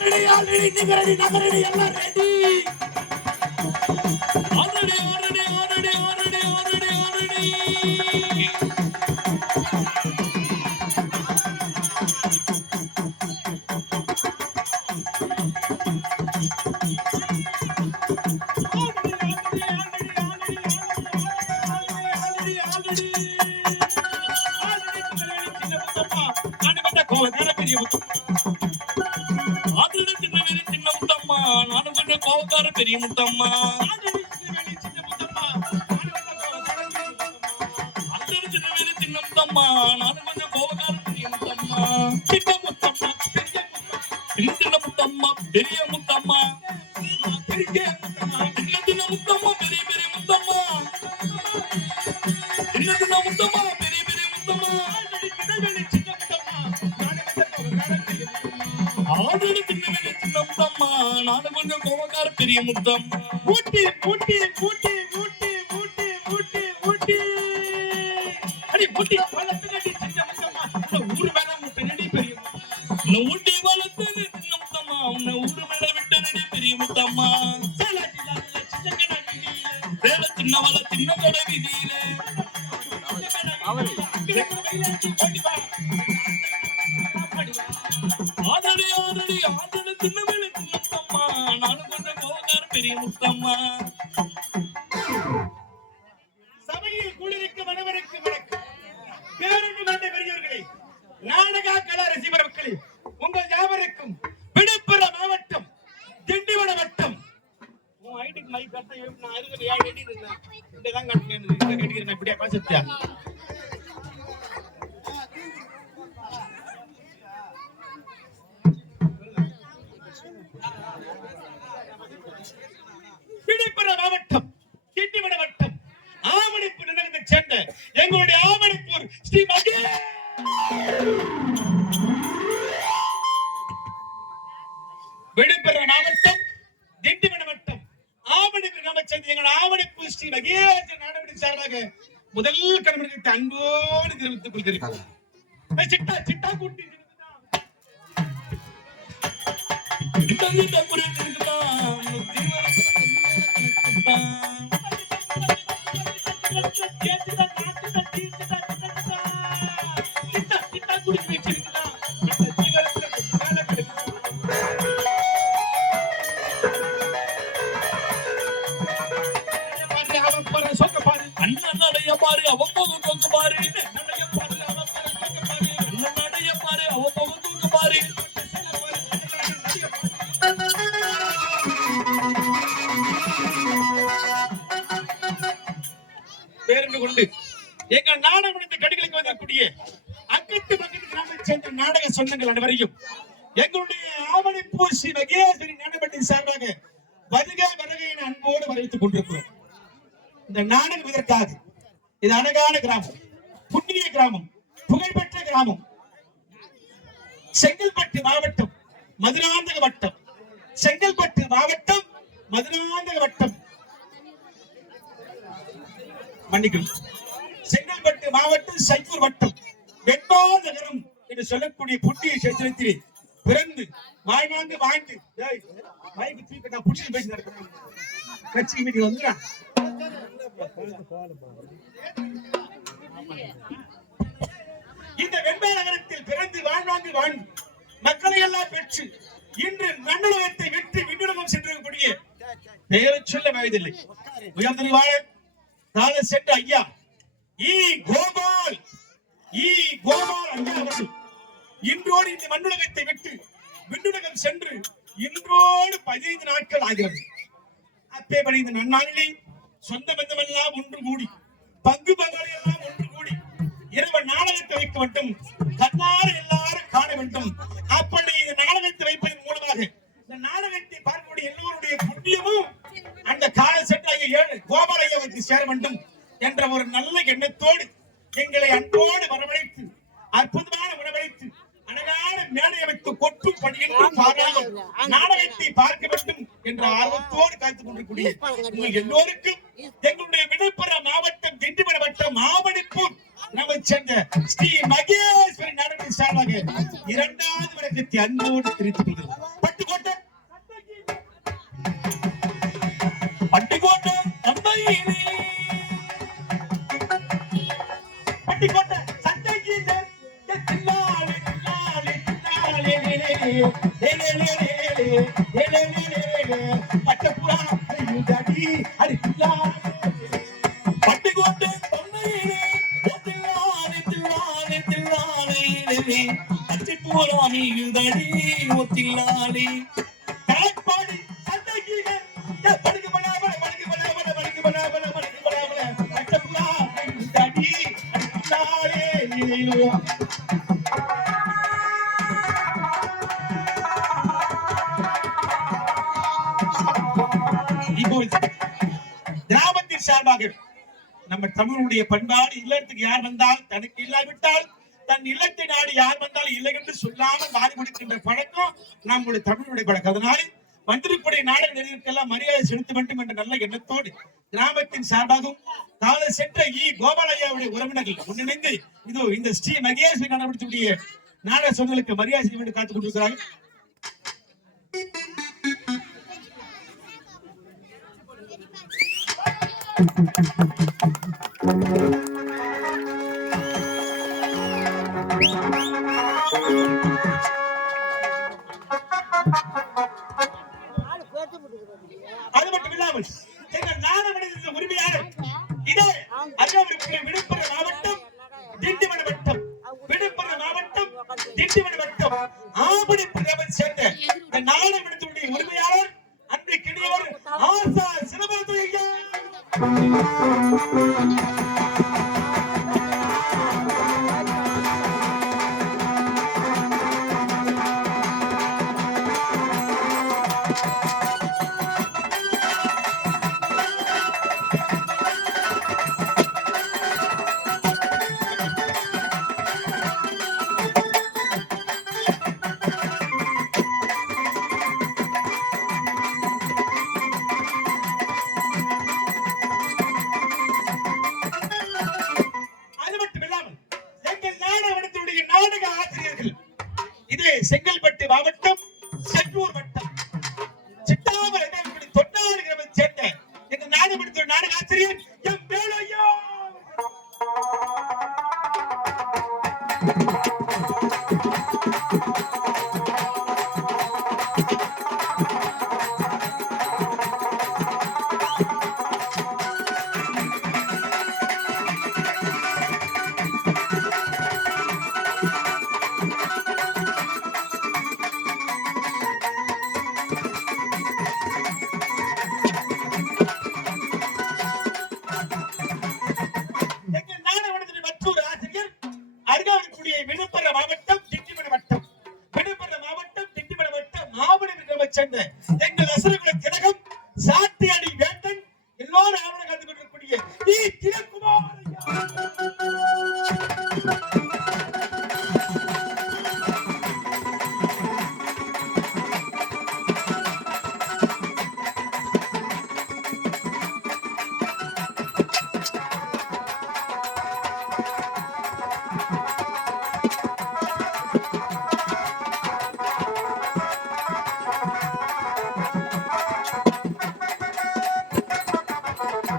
Already already நிகரடி நகரடி நாங்க ready எல்லாம் ready already already already already already already already கோவக்கார பெரிய முத்தம்மா ஆல்ரெடி திருநெல்வேலி சின்ன முத்தம்மா நானும் கொஞ்சம் கோவக்கார பெரிய முத்தம்மா சின்ன முத்தம்மா பெரிய முத்தம்மா சின்ன சின்ன முத்தம்மா பெரிய முத்தம்மா பெரிய முத்தம்மா சின்ன கொஞ்சம் கோவக்கார பெரிய முத்தம்மா ஊட்டி ஊட்டி ஊட்டி ஊட்டி ஊட்டி ஊட்டி ஊட்டி அடி ஊட்டி பழத்துக்கடி சின்ன முத்தம்மா. ஊரு மேல முட்டை நடி பெரிய உன்னை ஊட்டி வளர்த்தது சின்ன முத்தம்மா. உன்னை ஊரு மேல விட்டது பெரிய முத்தம்மா லாட்டில சின்ன வேலை சின்னவள சின்ன கடை வீதியில ஆதடி நாடக கலா ரசிகர் மக்களே. உங்கள் யாவருக்கும் விழுப்புரம் மாவட்டம் திண்டிவன வட்டம். உன் ஐடிக்கு மைக் கட்ட நான் ஏழு அடி இருந்தேன் இந்த தான் கட்டினேன் இந்த கட்டிக்கிறேன் இப்படியா காசத்தியா விழுப்புரம் மாவட்டம் திண்டிவன வட்டம் ஆவணிப்பு நிலத்தை சேர்ந்த எங்களுடைய ஆவணிப்பூர் ஸ்ரீ கொள்கிறேன் ஏய், சிட்டா சிட்டா கூட்டி நாடக அனைவரையும் எங்களுடைய ஆவணிப்பூ ஸ்ரீ மகேஸ்வரி நாடகத்தின் சார்பாக வருக வருக என அன்போடு வரவேற்றுக் கொண்டிருக்கிறோம். இந்த நாடகம் இதற்காக இது அழகான கிராமம் புண்ணிய கிராமம் புகழ்பெற்ற கிராமம். செங்கல்பட்டு மாவட்டம் மதுராந்தக வட்டம். செங்கல்பட்டு மாவட்டம் மதுராந்தக வட்டம். மன்னிக்கும் செங்கல்பட்டு மாவட்டம் சைக்கூர் வட்டம். வெண்பா நகரம் என்று சொல்லக்கூடிய புண்ணிய கஷேத்திரத்தில் பிறந்து வாய்மாந்து வாழ்ந்து ஏய், நான் புடிச்சு பேசி நடக்கிறேன் கட்சி மீட்டிங் இந்த வெண்பா நகரத்தில் பிறந்து வாழ்வாங்கு வாழ்ந்து மக்களை எல்லாம் பெற்று இன்று மண்ணுலகத்தை வெற்றி விண்ணுலகம் சென்றிருக்கக்கூடிய பெயரை சொல்ல வயதில்லை. உயர்ந்திருவாளர் கால சென்ற ஐயா ஈ கோபால் ஈ கோபால் ஐயா அவர்கள் இன்றோடு இந்த மண்ணுலகத்தை விட்டு விண்ணுலகம் சென்று இன்றோடு பதினைந்து நாட்கள் ஆகிறது. அப்பே பதினைந்து நன்னாளிலே சொந்த பந்தமெல்லாம் ஒன்று கூடி பங்கு பங்காளி எல்லாம் ஒன்று கூடி இரவு நாடகத்தை வைக்க வேண்டும் கண்ணாறு எல்லாரும் காண வேண்டும். அப்படி இந்த நாடகத்தை வைப்பதன் மூலமாக இந்த நாடகத்தை பார்க்கக்கூடிய எல்லோருடைய புண்ணியமும் அந்த கால சென்றாகிய ஏழு கோபாலையாவுக்கு சேர வேண்டும் என்ற ஒரு நல்ல எண்ணத்தோடு காத்து கொண்டிருக்கூடிய எல்லோருக்கும் எங்களுடைய விழுப்புர மாவட்டம் திண்டுவன வட்டம் மாமணிப்பூர் நம்ம சேர்ந்த ஸ்ரீ மகேஸ்வரி நடன சார்பாக இரண்டாவது வழக்கத்தை அன்போடு தெரிவித்துக் கொள்கிறோம். பட்டுக்கோட்டை. பட்டுக்கோட்டை நம்ம நீயுதடி முத்தில்லாளி கிராமத்தின் சார்பாக நம்ம தமிழுடைய பண்பாடு இல்லத்துக்கு யார் வந்தால் தனக்கு இல்லாவிட்டால் தன் இல்லத்தை நாடு யார் வந்தால் இல்லை என்று சொல்லாமல் வாதி கொடுக்கின்ற பழக்கம் நம்முடைய தமிழுடைய பழக்கம் அதனால் மந்திரிப்படை நாடக நிலையங்களுக்கெல்லாம் மரியாதை செலுத்த வேண்டும் என்ற நல்ல எண்ணத்தோடு கிராமத்தின் சார்பாகவும் கால சென்ற இ கோபாலையாவுடைய உறவினர்கள் ஒன்றிணைந்து இதோ இந்த ஸ்ரீ மகேஸ்வரி நடவடிக்கையுடைய நாடக சொன்னலுக்கு மரியாதை செய்ய வேண்டும் காத்துக் கொண்டிருக்கிறார்கள் you. பசுபடி இந்த நாடு விடுத்துடைய உரிமையாளர் அன்பு கிணியோர் ஆசா சிலம்பரத்து ஐயா.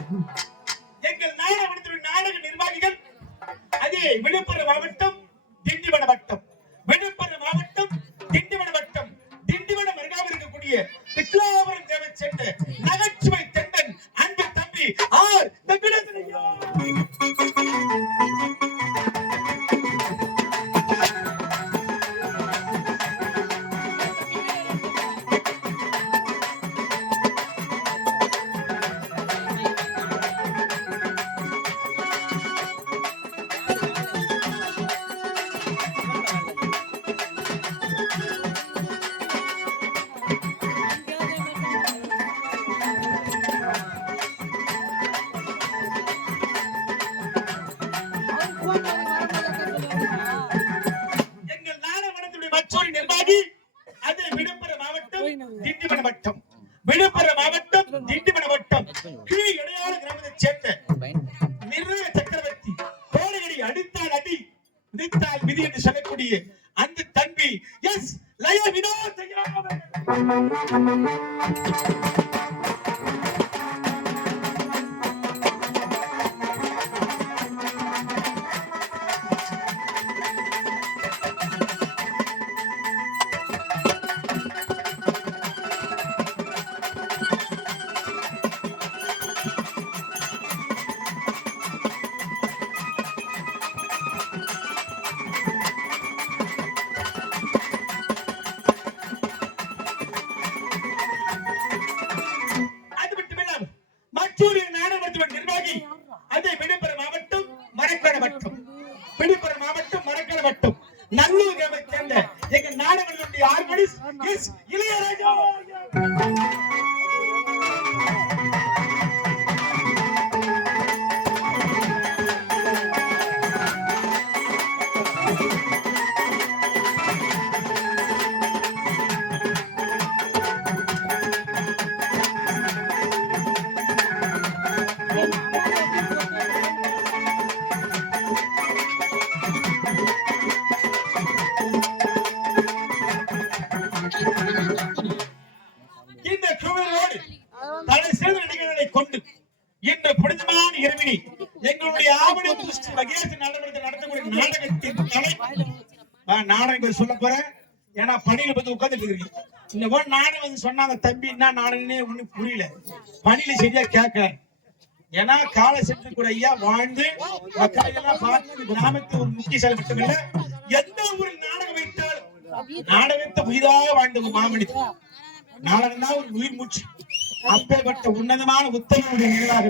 Mm-hmm. விழுப்புரம் மாவட்டம் எங்களுடைய ஆவண திருஷ்டி மகேஷ் நாடகத்தை நாடகத்தின் தலை நான் நாடகம் சொல்ல போறேன். ஏன்னா பணியில வந்து உட்கார்ந்துட்டு இருக்கீங்க. இந்த மாதிரி நாடகம் சொன்னாங்க தம்பி என்ன நாடகம்னே ஒண்ணும் புரியல. பணியில சரியா கேட்க ஏன்னா கால சென்று கூட ஐயா வாழ்ந்து மக்களை எல்லாம் பார்த்து கிராமத்து ஒரு முக்கிய செயல் மட்டுமில்ல எந்த ஊரில் நாடகம் வைத்தாலும் நாடகத்தை உயிராக வாழ்ந்த ஒரு மாமனிதர் நாடகம் தான் ஒரு உயிர் மூச்சு. அப்பேற்பட்ட உன்னதமான உத்தரவுடைய நிகழாக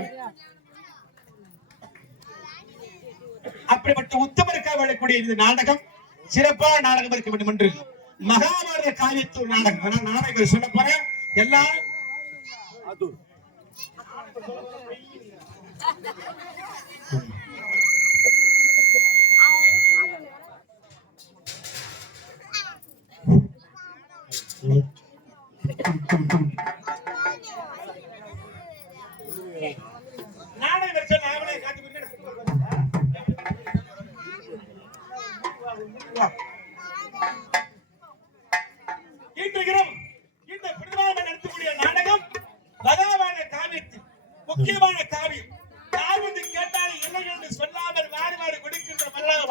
அப்படிப்பட்ட உத்தமருக்காக வாழக்கூடிய இந்த நாடகம் சிறப்பான நாடகம் இருக்க வேண்டும் என்று மகாபாரத காவியத்தூர் நாடகம். நாடகம் சொல்ல போறேன் எல்லாரும் நாடகம்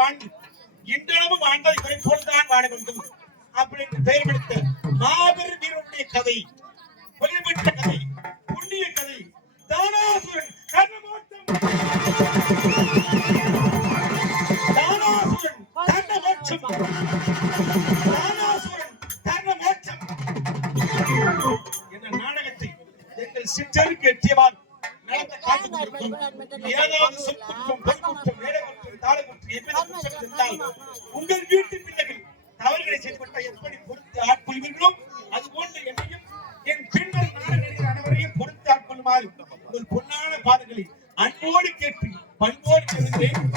வாழ்ந்து இன்றளவும் வாழ்ந்தால் இவரை போல்தான் வாழ வேண்டும் அப்படி என்று பெயர் கொடுத்த மாபெரும் வீரனுடைய கதை புலிமிட்ட கதை புண்ணிய கதை தானாசுரன் கர்ணமோட்சம் தானாசுரன் கர்ணமோட்சம் தானாசுரன் கர்ணமோட்சம் என்ற நாடகத்தை எங்கள் சிற்றருக்கு எட்டியவாறு நடந்த காத்துக் ஏதாவது சொற்குற்றம் பொற்குற்றம் வேடக்குற்றம் உங்கள் வீட்டு பிள்ளைகள் தவறுகளை செய்துவிட்டால் எப்படி பொறுத்து ஆட்கொள்கின்றோம் அது போன்று என்னையும் என் பின்னர் நாடுகளில் அனைவரையும் பொறுத்து ஆட்கொள்ளுமாறு உங்கள் பொன்னான பாதங்களை அன்போடு கேட்டு பண்போடு சொல்கிறேன்